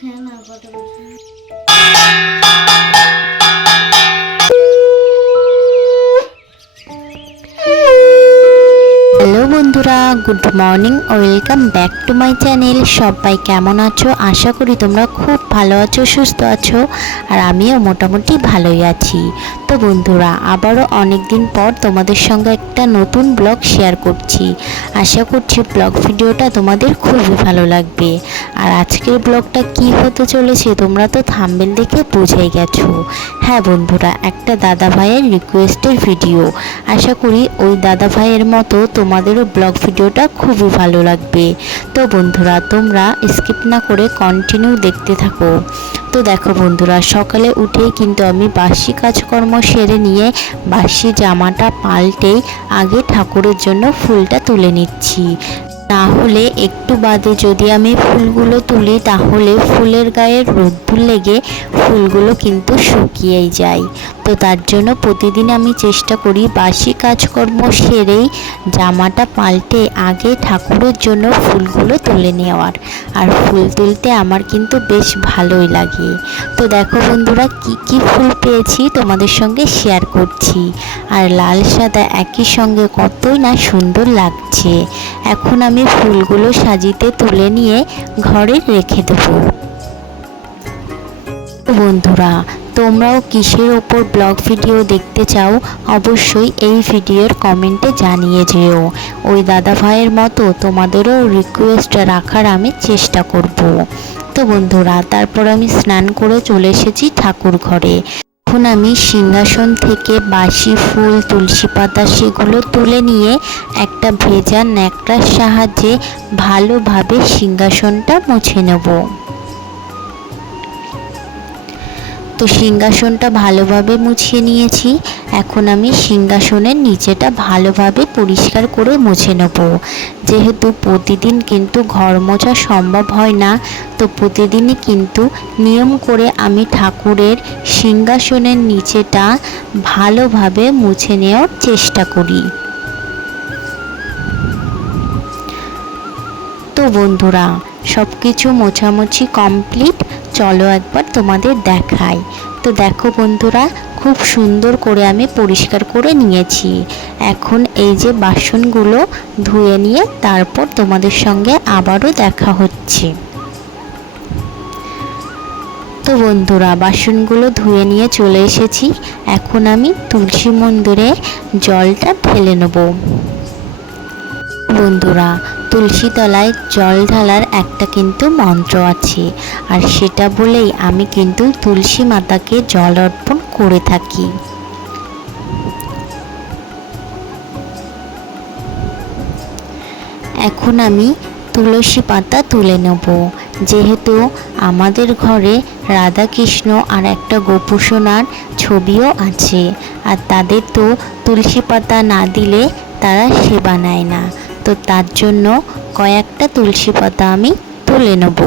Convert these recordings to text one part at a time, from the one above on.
Hello বন্ধুরা, good morning, welcome back to my channel. সবাই কেমন আছো? আশা করি তোমরা খুব ভালো আছো, সুস্থ আছো, আর আমিও মোটামুটি ভালোই আছি। তো বন্ধুরা, আবারও অনেক দিন পর তোমাদের সঙ্গে একটা নতুন ব্লগ শেয়ার করছি। আশা করছি ব্লগ ভিডিওটা তোমাদের খুবই ভালো লাগবে। আর আজকের ব্লগটা কি হতে চলেছে তোমরা তো থাম্বনেল দেখে বুঝেই গেছো। হ্যাঁ বন্ধুরা, একটা দাদা ভাইয়ের রিকোয়েস্টের ভিডিও। আশা করি ওই দাদা ভাইয়ের মতো তোমাদেরও ব্লগ ভিডিওটা খুবই ভালো লাগবে। তো বন্ধুরা, তোমরা স্কিপ না করে কন্টিনিউ দেখতে থাকো। তো দেখো বন্ধুরা, সকালে উঠেই কিন্তু আমি বাসি কাজকর্ম সেরে নিয়ে বাসি জামাটা পাল্টেই আগে ঠাকুরের জন্য ফুলটা তুলে নিচ্ছি। না হলে একটু বাদে যদি আমি ফুলগুলো তুলি তাহলে ফুলের গায়ে রোদ্দুর লেগে ফুলগুলো কিন্তু শুকিয়েই যায়। তো তার জন্য প্রতিদিন আমি চেষ্টা করি বাসি কাজকর্ম সেরেই জামাটা পাল্টে আগে ঠাকুরের জন্য ফুলগুলো তুলে নেওয়ার। আর ফুল তুলতে আমার কিন্তু বেশ ভালোই লাগে। তো দেখো বন্ধুরা, কি ফুল পেয়েছি তোমাদের সঙ্গে শেয়ার করছি। আর লাল সাদা একই সঙ্গে কতই না সুন্দর লাগছে। এখন আমি ফুলগুলো সাজিতে তুলে নিয়ে ঘরে রেখে দেবো। বন্ধুরা, তোমরাও কিসের ওপর ব্লগ ভিডিও দেখতে চাও অবশ্যই এই ভিডিওর কমেন্টে জানিয়ে যেও। ওই দাদা ভাইয়ের মতো তোমাদেরও রিকোয়েস্ট রাখার আমি চেষ্টা করব। তো বন্ধুরা, তারপর আমি স্নান করে চলে এসেছি ঠাকুর ঘরে। এখন আমি সিংহাসন থেকে বাসি ফুল, তুলসী পাতা সেগুলো তুলে নিয়ে একটা ভেজা ন্যাকড়ার সাহায্যে ভালোভাবে সিংহাসনটা মুছে নেব। তো সিংহাসনটা ভালোভাবে মুছিয়ে নিয়েছি। এখন আমি সিংহাসনের নিচেটা ভালোভাবে পরিষ্কার করে মুছে নেব। যেহেতু প্রতিদিন কিন্তু ঘর মোছা সম্ভব হয় না, তো প্রতিদিনই কিন্তু নিয়ম করে আমি ঠাকুরের সিংহাসনের নিচেটা ভালোভাবে মুছে নেওয়ার চেষ্টা করি। তো বন্ধুরা, সব কিছু মোছামুছি কমপ্লিট। চলো একবার তোমাদের দেখাই। তো দেখো বন্ধুরা, খুব সুন্দর করে আমি পরিষ্কার করে নিয়েছি। এখন এই যে বাসনগুলো ধুয়ে নিয়ে তারপর তোমাদের সঙ্গে আবারও দেখা হচ্ছে। তো বন্ধুরা, বাসনগুলো ধুয়ে নিয়ে চলে এসেছি। এখন আমি তুলসী মন্দিরে জলটা ঢেলে নেব। বন্ধুরা, তুলসী তলায় জল ঢালার একটা কিন্তু মন্ত্র আছে, আর সেটা বলেই আমি কিন্তু তুলসী মাতাকে জল অর্পণ করে থাকি। এখন আমি তুলসী পাতা তুলে নেব। যেহেতু আমাদের ঘরে রাধাকৃষ্ণ আর একটা গোপুসোনার ছবিও আছে, আর তাদের তো তুলসী পাতা না দিলে তারা সেবা নেয় না। তো তার জন্য কয়েকটা তুলসী পাতা আমি তুলে নেব।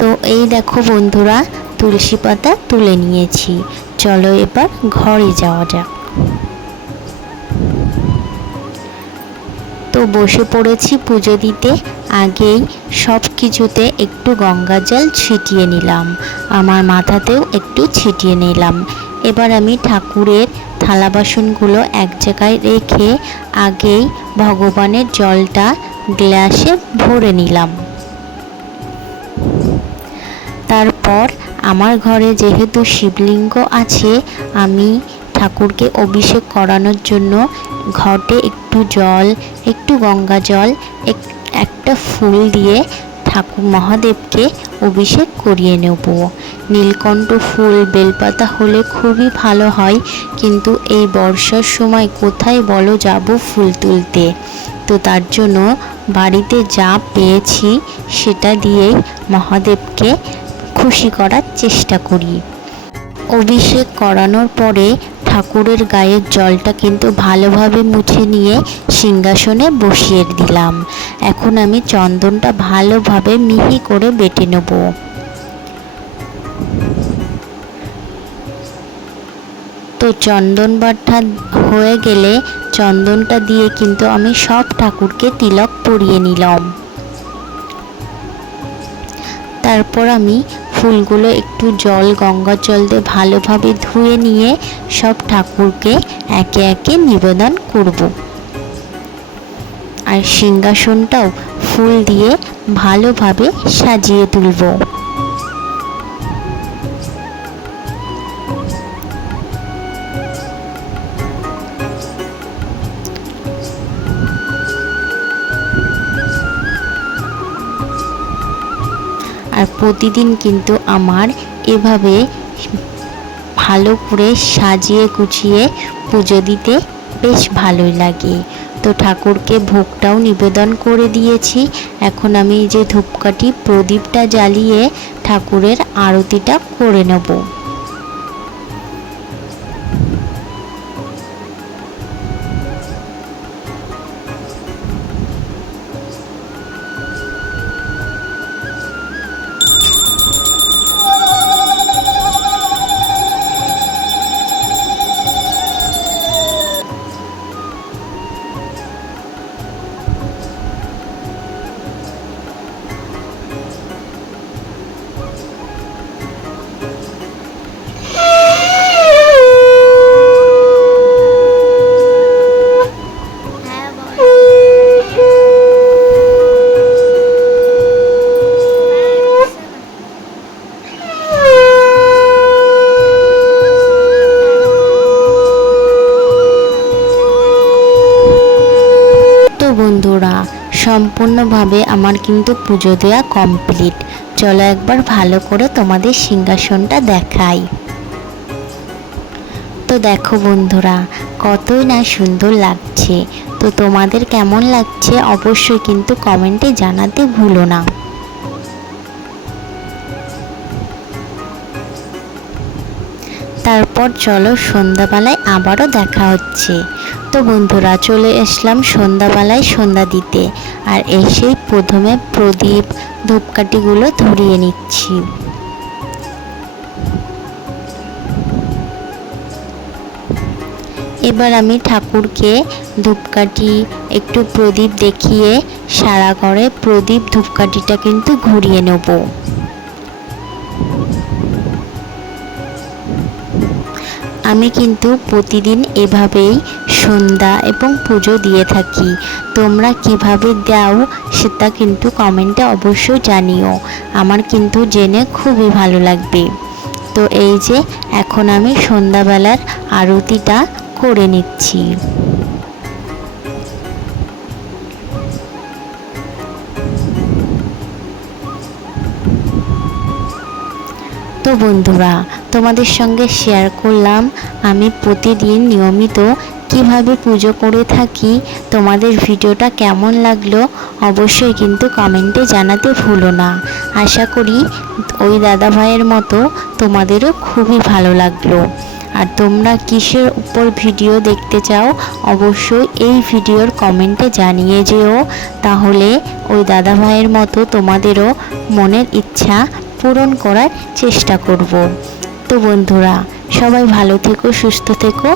তো এই দেখো বন্ধুরা, তুলসী পাতা তুলে নিয়েছি। চলো এবার ঘরে যাওয়া যাক। তো বসে পড়েছি পুজো দিতে। আগেই সব কিছুতে একটু গঙ্গা জল ছিটিয়ে নিলাম, আমার মাথাতেও একটু ছিটিয়ে নিলাম। এবার আমি ঠাকুরের থালা বাসনগুলো এক জায়গায় রেখে আগেই ভগবানের জলটা গ্লাসে ভরে নিলাম। তারপর আমার ঘরে যেহেতু শিবলিঙ্গ আছে, আমি ঠাকুরকে অভিষেক করানোর জন্য ঘটে একটু জল, একটু গঙ্গা জল, একটা ফুল দিয়ে ঠাকুর মহাদেবকে অভিষেক করিয়ে নেব। নীলকণ্ঠ ফুল, বেলপাতা হলে খুবই ভালো হয়, কিন্তু এই বর্ষার সময় কোথায় বলো যাব ফুল তুলতে। তো তার জন্য বাড়িতে যা পেয়েছি সেটা দিয়েই মহাদেবকে খুশি করার চেষ্টা করি। অভিষেক করানোর পরে ঠাকুরের গায়ের জলটা কিন্তু ভালোভাবে মুছে নিয়ে সিংহাসনে বসিয়ে দিলাম। এখন আমি চন্দনটা ভালোভাবে মিহি করে বেটে নেব। তো চন্দন বাটা হয়ে গেলে চন্দনটা দিয়ে কিন্তু আমি সব ঠাকুরকে তিলক পরিয়ে নিলাম। তারপর আমি ফুলগুলো একটু গঙ্গা জল দিয়ে ভালোভাবে ধুয়ে নিয়ে সব ঠাকুরকে একে একে নিবেদন করব। আর সিংহাসনটাও ফুল দিয়ে ভালোভাবে সাজিয়ে তুলব। আর প্রতিদিন কিন্তু আমার এভাবে ভালো করে সাজিয়ে গুছিয়ে পুজো দিতে বেশ ভালোই লাগে। তো ঠাকুরকে ভোগটাও নিবেদন করে দিয়েছি। এখন আমি যে ধূপকাঠি প্রদীপটা জ্বালিয়ে ঠাকুরের আরতিটা করে নেব। বন্ধুরা, সম্পূর্ণভাবে আমার কিন্তু পুজো দেওয়া কমপ্লিট। চলো একবার ভালো করে তোমাদের সিংহাসনটা দেখাই। তো দেখো বন্ধুরা, কতই না সুন্দর লাগছে। তো তোমাদের কেমন লাগছে অবশ্যই কিন্তু কমেন্টে জানাতে ভুলো না। তারপর চলো সন্ধ্যাবেলায় আবারও দেখা হচ্ছে। তো বন্ধুরা, চলে আসলাম সন্ধ্যাবেলায় সন্ধ্যা দিতে। আর এসেই প্রথমে প্রদীপ ধূপকাঠিগুলো ধরিয়ে নিচ্ছি। এবার আমি ঠাকুরকে ধূপকাঠি একটু প্রদীপ দেখিয়ে সারা ঘরে প্রদীপ ধূপকাঠিটা কিন্তু ঘুরিয়ে নেব। আমি কিন্তু প্রতিদিন এভাবেই সন্ধ্যা এবং পুজো দিয়ে থাকি। তোমরা কিভাবে দাও সেটা কিন্তু কমেন্টে অবশ্যই জানিও। আমার কিন্তু জেনে খুবই ভালো লাগবে। তো এই যে এখন আমি সন্ধ্যাবেলার আরতিটা করে নিচ্ছি। তো বন্ধুরা, তোমাদের সঙ্গে শেয়ার করলাম আমি প্রতিদিন নিয়মিত কিভাবে পুজো করে থাকি। তোমাদের ভিডিওটা কেমন লাগলো অবশ্যই কিন্তু কমেন্টে জানাতে ভুলো না। আশা করি ওই দাদা ভাইয়ের মতো তোমাদেরও খুবই ভালো লাগলো। আর তোমরা কিসের উপর ভিডিও দেখতে চাও অবশ্যই এই ভিডিওর কমেন্টে জানিয়ে যেও। তাহলে ওই দাদা ভাইয়ের মতো তোমাদেরও মনের ইচ্ছা পূরণ করার চেষ্টা করব। তো বন্ধুরা, সবাই ভালো থেকো, সুস্থ থেকো।